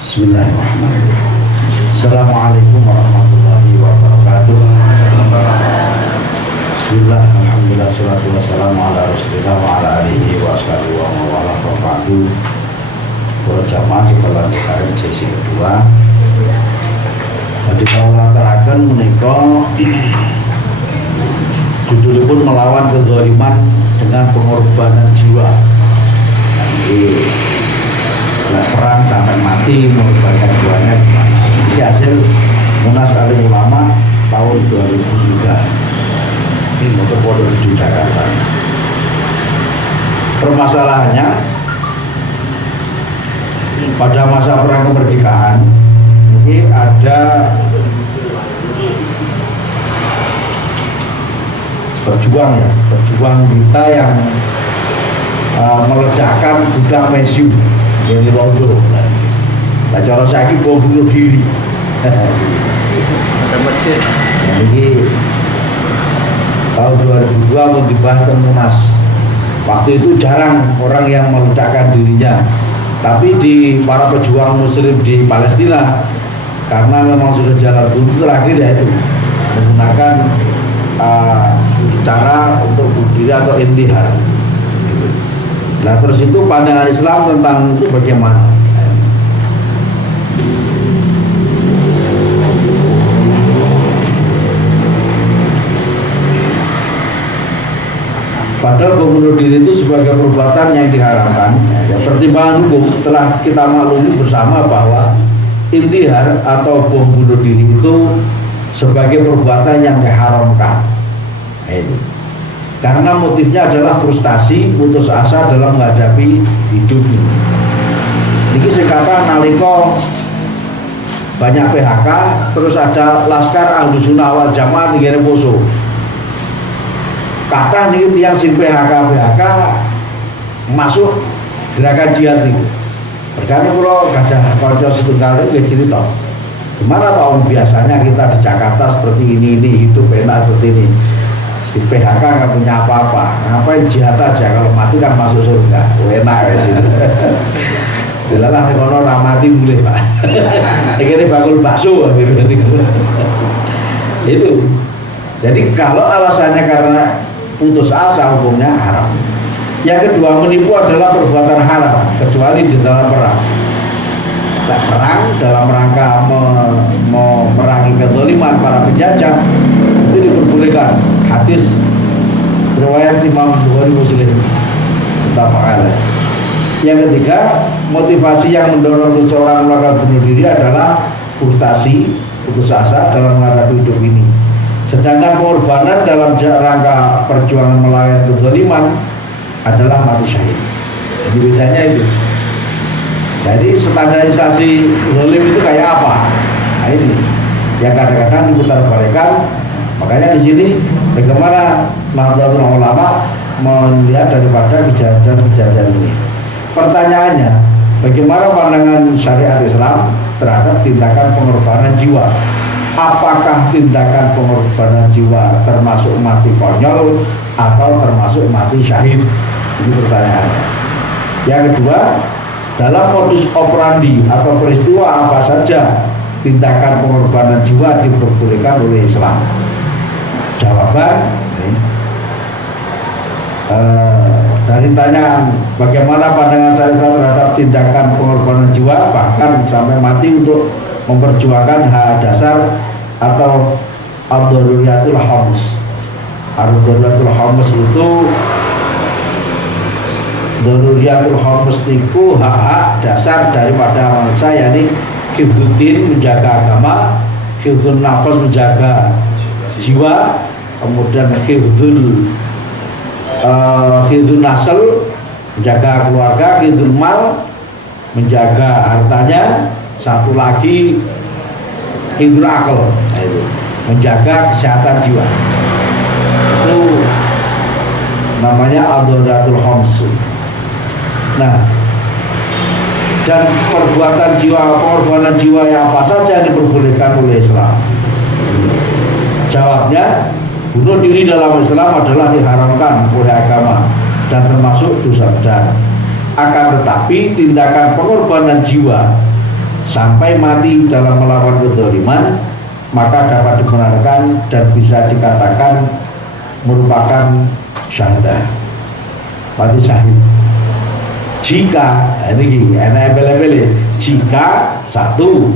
Bismillahirrahmanirrahim. Assalamualaikum warahmatullahi wabarakatuh. Bismillah, alhamdulillah, salatu wassalamu ala rasulillah wa ala alihi wa ashabihi wa mawala ba'du. Para jamaah kita lanjutkan sesi kedua. Jadi kalau lantarkan menikah judulipun melawan kezaliman dengan pengorbanan jiwa. Jadi perang sampai mati mengorbankan jiwanya gimana? Ini hasil Munas Alim Ulama tahun 2003 ini untuk Pondok Gede Jakarta. Permasalahannya pada masa perang kemerdekaan ini ada berjuang kita yang meledakkan gudang mesium dari Londo. Nah, cara saya bom bunuh diri. Ada masjid. Ini tahun 2002 mau dibahas tentang Munas. Waktu itu jarang orang yang meledakkan dirinya. Tapi di para pejuang Muslim di Palestina, karena memang sudah jalan buntu terakhir yaitu menggunakan cara untuk bunuh diri atau intihar. Nah terus itu pandangan Islam tentang itu bagaimana? Padahal bunuh diri itu sebagai perbuatan yang diharamkan. Ya, pertimbangan hukum telah kita maklumi bersama bahwa intihar atau bom bunuh diri itu sebagai perbuatan yang diharamkan. Ini. Karena motifnya adalah frustasi, putus asa dalam menghadapi hidup ini. Ini sekata naliko banyak PHK, terus ada Laskar Ahlus Sunnah wal Jamaah di Poso. Kata nih tiang sing PHK masuk gerakan jihad itu. Berkali pulau gajah kocok setunggal itu cerita. Gimana tahun biasanya kita di Jakarta seperti ini hidup enak seperti ini. Si PHK nggak punya apa-apa, ngapain jihad aja, kalau mati kan masuk surga, enak ya sih. Bilalah kalau orang mati boleh pak, ini bakul bakso gitu. Itu, jadi kalau alasannya karena putus asa hukumnya haram. Yang kedua, menipu adalah perbuatan haram, kecuali di dalam perang. Nah, perang dalam rangka memerangi kezaliman para penjajah itu diperbolehkan. Hadis riwayat Imam Bukhari Muslim. Yang ketiga, motivasi yang mendorong seseorang melakukan bunuh diri adalah frustasi, putus asa dalam menghadapi hidup ini. Sedangkan pengorbanan dalam rangka perjuangan melawan kezaliman adalah mati syahid. Jadi bedanya itu. Jadi standarisasi zalim itu kayak apa? Nah ini yang kadang-kadang diputar-balikan. Makanya di sini bagaimana Nahdlatul Ulama melihat daripada kejadian ini. Pertanyaannya, bagaimana pandangan syariat Islam terhadap tindakan pengorbanan jiwa? Apakah tindakan pengorbanan jiwa termasuk mati konyol atau termasuk mati syahid? Ini pertanyaannya. Yang kedua, dalam modus operandi atau peristiwa apa saja tindakan pengorbanan jiwa diperbolehkan oleh Islam? Jawaban dari tanyaan bagaimana pandangan saya terhadap tindakan pengorbanan jiwa bahkan sampai mati untuk memperjuangkan hak dasar atau ad-daruriyatul khams. Ad-daruriyatul khams itu daruriyatul khams itu hak-hak dasar daripada manusia, yakni hifdzuddin menjaga agama, hifdzun nafas menjaga jiwa, kemudian hifdzul nasl menjaga keluarga, hifdzul mal menjaga hartanya, satu lagi hifdzul akal, itu menjaga kesehatan jiwa. Itu namanya ad-daruriyatul khams. Nah, dan perbuatan jiwa, pengorbanan jiwa yang apa saja diperbolehkan oleh Islam? Jawabnya, bunuh diri dalam Islam adalah diharamkan oleh agama dan termasuk dosa besar. Akan tetapi tindakan pengorbanan jiwa sampai mati dalam melawan kezaliman, maka dapat dibenarkan dan bisa dikatakan merupakan syahadah, mati syahid. Jika ini enak bele-bele, jika satu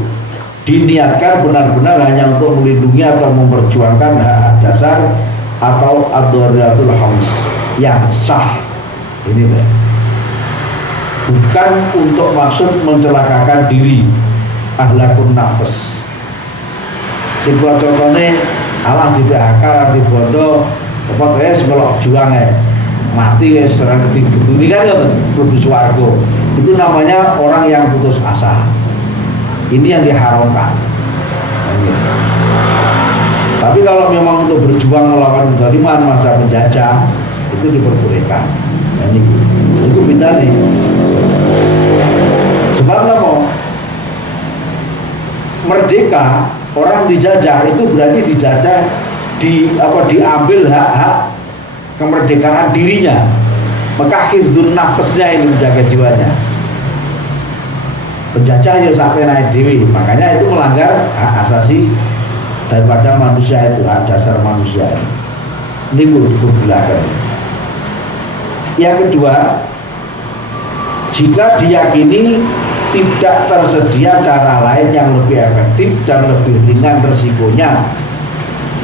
diniatkan benar-benar hanya untuk melindungi atau memperjuangkan hak dasar atau ad-daruratul khams yang sah, ini bukan untuk maksud mencelakakan diri, ahlakun nafas. Sebuah contohnya alas di PHK, di bondo, apa melok juang mati serang ini kan lebih suargo. Itu namanya orang yang putus asa. Ini yang diharamkan. Tapi kalau memang untuk berjuang melawan kezaliman masa penjajah itu diperbolehkan. Ini itu beda nih. Sebab apa? Merdeka, orang dijajah itu berarti dijajah diambil hak-hak kemerdekaan dirinya. Maka hifdzun nafasnya ini menjaga jiwanya. Penjajah ya sampai naik dewi, makanya itu melanggar hak asasi daripada manusia itu, hak dasar manusia ini diperbolehkan. Yang kedua, jika diyakini tidak tersedia cara lain yang lebih efektif dan lebih ringan risikonya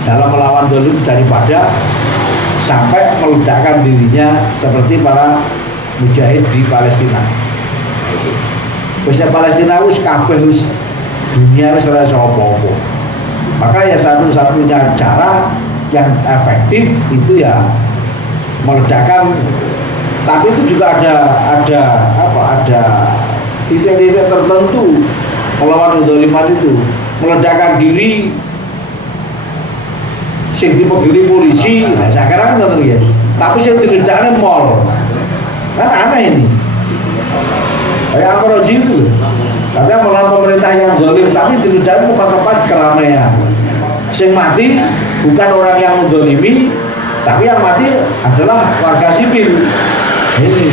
dalam melawan zalim daripada sampai meledakkan dirinya seperti para mujahid di Palestina. Bisa Palestina wis kabeh wis dunia wis ora iso apa-apa. Maka ya satu-satunya cara yang efektif itu ya meledakkan. Tapi itu juga ada titik-titik tertentu melawan kezaliman itu, meledakkan diri sing dipegeli polisi. Nah, sekarang ngoten ya. Tapi sing diledakne mall. Kan aneh ini. Kayak Amroji itu, katanya melawan pemerintah yang zalim, tapi diledakne tempat-tempat keramaian. Sing mati bukan orang yang menzalimi, tapi yang mati adalah warga sipil. Ini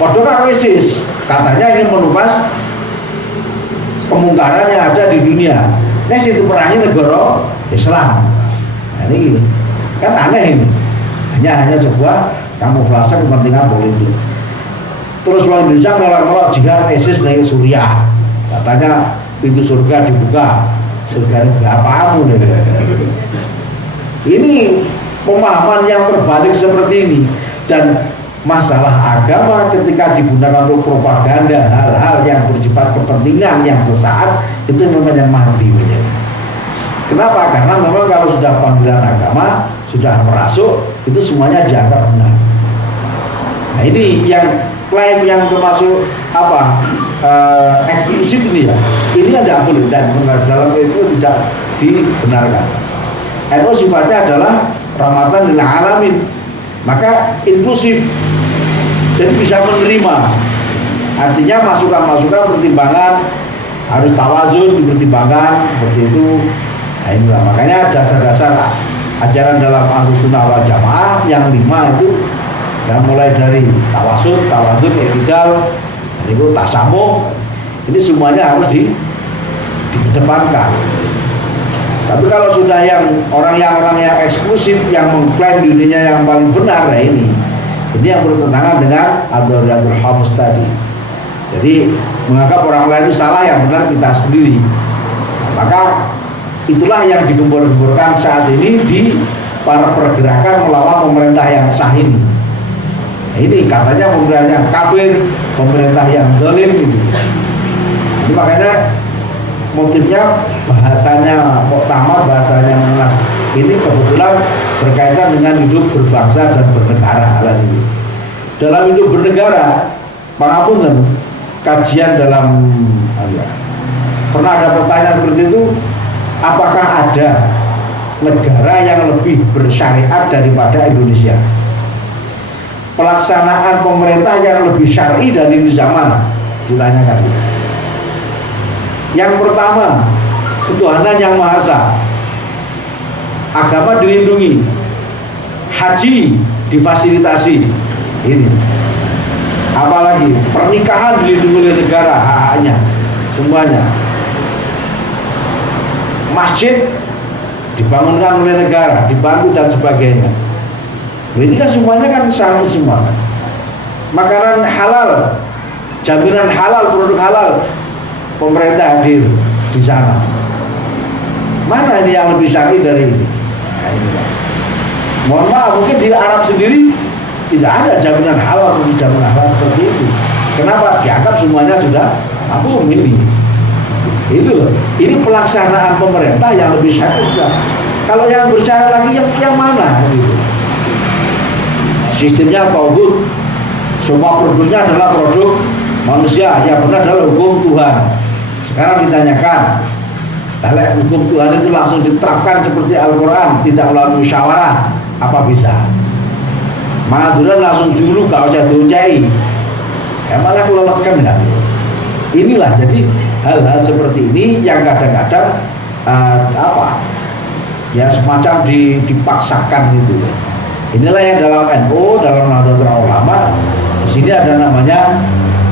padahal karo ISIS katanya ingin menumpas kemungkaran yang ada di dunia. Ini situ perangi negara Islam. Nah, ini kan aneh ini. Hanya sebuah kamuflase kepentingan politik. Terus orang Indonesia melak-melak jihad ISIS dari Suriah. Katanya pintu surga dibuka. Surga ini berapa deh. Ini pemahaman yang terbalik seperti ini. Dan masalah agama ketika digunakan untuk propaganda hal-hal yang bersifat kepentingan yang sesaat itu namanya mati. Kenapa? Karena memang kalau sudah panggilan agama sudah merasuk itu semuanya dianggap benar. Nah ini yang klaim yang termasuk eksklusif ini ya, ini tidak boleh dan dalam itu tidak dibenarkan. NU sifatnya adalah rahmatan lil alamin, maka inklusif dan bisa menerima. Artinya masukan-masukan pertimbangan harus tawazun dipertimbangkan seperti itu. Nah inilah makanya dasar-dasar ajaran dalam Ahlussunnah wal Jamaah yang 5 itu dan mulai dari tawasud, tawadud, i'tidal, itu tasamuh, ini semuanya harus dikedepankan. Tapi kalau sudah yang orang yang eksklusif yang mengklaim dirinya yang paling benar, nah ini yang bertentangan dengan ad-daruratul khams tadi. Jadi menganggap orang lain itu salah, yang benar kita sendiri. Maka itulah yang digembor-gemborkan saat ini di para pergerakan melawan pemerintah yang sah ini. Ini katanya pemerintah yang kafir, pemerintah yang zalim gitu. Jadi makanya motifnya bahasanya Muktamar, bahasanya Munas ini kebetulan berkaitan dengan hidup berbangsa dan bernegara. Dalam hidup bernegara, pangapunten kajian dalam pernah ada pertanyaan seperti itu, apakah ada negara yang lebih bersyariat daripada Indonesia? Pelaksanaan pemerintah yang lebih syar'i dari zaman ditanyakan. Yang pertama, ketuhanan yang Maha Esa, agama dilindungi, haji difasilitasi, ini apalagi pernikahan dilindungi oleh negara hak-haknya semuanya. Masjid dibangunkan oleh negara, dibantu dan sebagainya. Ini kan semuanya kan sama semua. Makanan halal, jaminan halal, produk halal, pemerintah hadir di sana. Mana ini yang lebih syar'i dari ini? Nah, ini. Mohon maaf, mungkin di Arab sendiri tidak ada jaminan halal, jaminan halal seperti itu. Kenapa? Dianggap semuanya sudah aku milih. Itu loh. Ini pelaksanaan pemerintah yang lebih syar'i. Kalau yang bersyariat lagi yang mana? Gitu. Sistemnya tauhid. Semua produknya adalah produk manusia. Yang benar adalah hukum Tuhan. Sekarang ditanyakan, kalau hukum Tuhan itu langsung diterapkan seperti Al-Quran, tidak melalui musyawarah, apa bisa? Mengaturan langsung dulu, gak usah diucai. Malah kelelekan kan? Inilah jadi hal-hal seperti ini yang kadang-kadang ya semacam dipaksakan gitu. Inilah yang dalam NU, dalam Nahdlatul Ulama, di sini ada namanya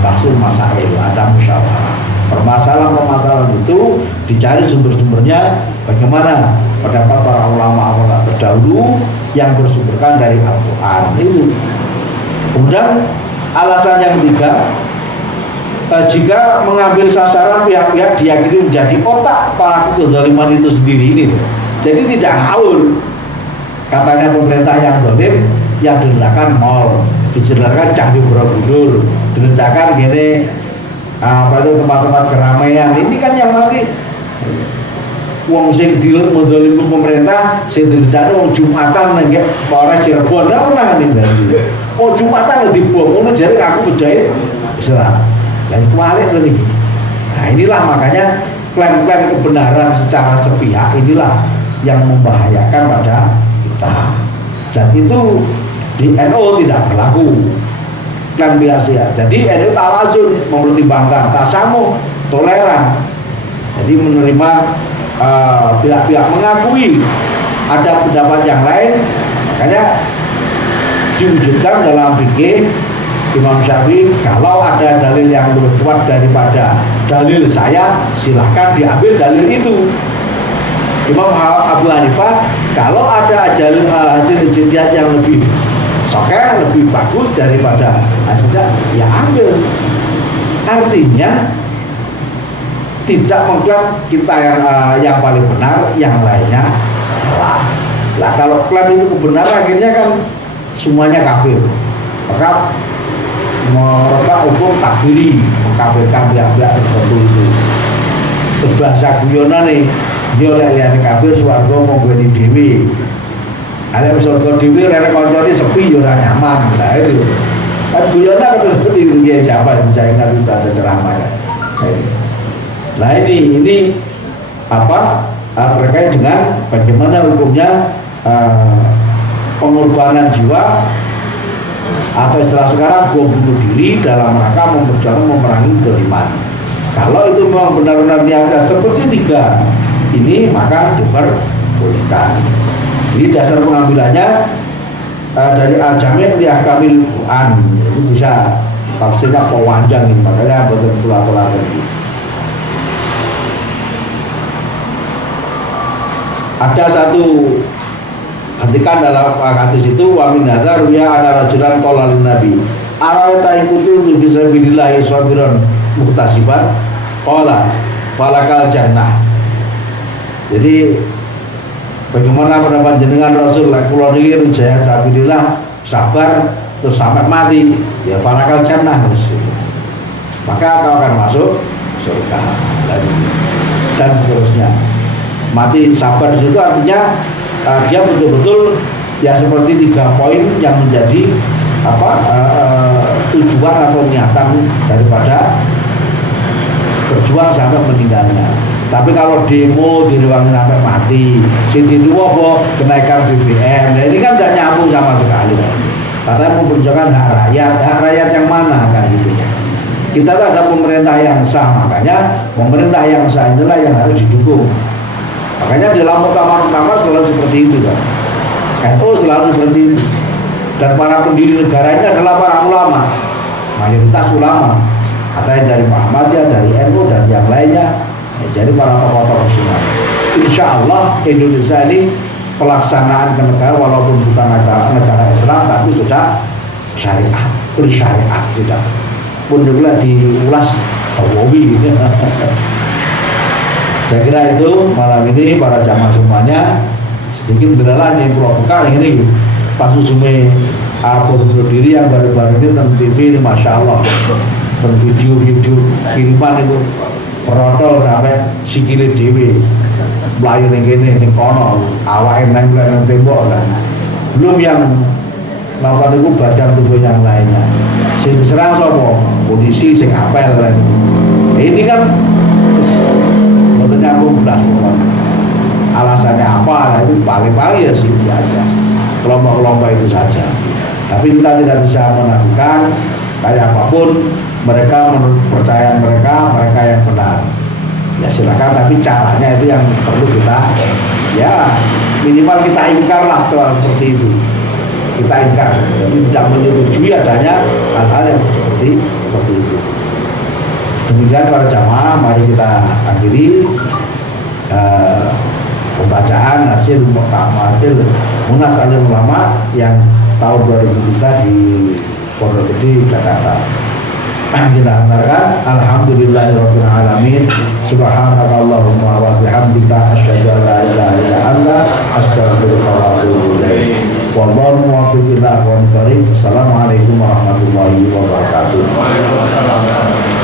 tahsil masail, ada musyawarah. Permasalahan-permasalahan itu dicari sumber-sumbernya, bagaimana pendapat para ulama terdahulu yang bersumberkan dari Al-Quran itu. Kemudian alasan yang ketiga, jika mengambil sasaran pihak-pihak diyakini menjadi otak pelaku kezaliman itu sendiri ini, jadi tidak ngawur. Katanya pemerintah yang zalim, yang diledakan mall, diledakan Candi Borobudur, diledakan gini tempat-tempat keramaian. Ini kan yang mati wong sing diledakan pemerintah, sing diledakan wong Jumatan nang Polres Cirebon, nggak pernah nih. Oh Jumatan dibom, ngono jare aku berjahit Islam. Dan kualik tadi. Nah inilah makanya klaim-klaim kebenaran secara sepihak inilah yang membahayakan pada kita. Dan itu di NU tidak berlaku klaim biasa. Jadi NU tawazun, mempertimbangkan, tasamuh, toleran. Jadi menerima pihak-pihak mengakui ada pendapat yang lain, makanya diwujudkan dalam fikih Imam Syafi'i, kalau ada dalil yang lebih kuat daripada dalil saya, silahkan diambil dalil itu. Imam Abu Hanifah, kalau ada hasil ijtihad yang lebih sahih, lebih bagus daripada hasilnya, ya ambil. Artinya tidak mengklaim kita yang paling benar, yang lainnya salah. Nah kalau klaim itu kebenaran, akhirnya kan semuanya kafir. Maka mereka hukum takfiri, mengkafirkan pihak-pihak tertentu itu. Berbahasa guyonan nih, dia oleh kafir swarga monggo dewi. Ada swarga dewi, rene koncone sepi yo ora nyaman. Nah itu. Kan guyonan seperti itu ya, siapa yang percaya nggak itu ada ceramah ya. Nah ini apa terkait dengan bagaimana hukumnya pengorbanan jiwa atau istilah sekarang bom bunuh diri dalam rangka memperjuangkan memerangi kezaliman. Kalau itu memang benar-benar niatnya seperti tiga ini, maka diperbolehkan. Jadi dasar pengambilannya dari Al-Jami' li Ahkamil Quran, itu bisa tafsirnya panjang ini, makanya betul-betul aturan tadi. Ada satu hentikan dalam hadis itu, wa min hadza ruya ana rajulan qala lin nabi ara'aita in kuntu fi sabilillahi sabiran muhtasiban qala falakal jannah. Jadi bagaimana pendapat jenengan Rasul, kula niki jaya sabilillah sabar terus sampai mati, ya falakal jannah, maka kau akan masuk surga dan seterusnya. Mati sabar di situ artinya dia betul-betul ya seperti 3 poin yang menjadi tujuan atau niatan daripada berjuang sampai meninggalnya. Tapi kalau demo di ruang sampai mati, sing didua apa kenaikan BBM, nah ini kan tidak nyambung sama sekali. Katanya memperjuangkan hak rakyat yang mana kan gitu. Kita tuh ada pemerintah yang sah, makanya pemerintah yang sah inilah yang harus didukung. Makanya dalam muktamar-muktamar selalu seperti itu kan. NU selalu seperti itu. Dan para pendiri negara ini adalah para ulama, mayoritas ulama. ada yang dari Muhammadiyah, dari NU dan yang lainnya, jadi para tokoh-tokoh semua. Insya Allah Indonesia ini pelaksanaan ke negara walaupun bukan negara Islam tapi sudah syariat, bersyariat sudah. Pun juga diulas Tawawi. Saya kira itu malam ini para jamaah semuanya sedikit berjalan yang Pulau Bekal ini pas usume Abu bunuh diri yang baru-baru ini tentang TV ini Masya Allah, dan video-video kiriman itu perotol sampai sikile dewi melayu ning kene ning kono awake nempel nang tembok kan. Belum yang melakukan itu badan tubuh yang lainnya. Sing diserang sapa? Polisi sing apel kan. Ini kan sebetulnya aku belas alasannya apa itu paling-paling ya sih aja kelompok-kelompok itu saja, tapi kita tidak bisa menafikan kayak apapun mereka menurut kepercayaan mereka yang benar ya silakan, tapi caranya itu yang perlu kita ya minimal kita ingkar lah soal seperti itu, kita ingkar, jadi tidak menyetujui adanya hal-hal yang seperti itu. Demikian para jamaah, mari kita akhiri pembacaan hasil Munas Alim Ulama yang tahun 2003 di Pondok Gede, Jakarta. Kita hantarkan alhamdulillahirabbil alamin, subhanakallahumma wa bihamdika asyhadu an la ilaha illa anta astaghfiruka wa atubu ilaik. Wallahu muwaffiq ila aqwamit thoriq. Assalamualaikum warahmatullahi wabarakatuh.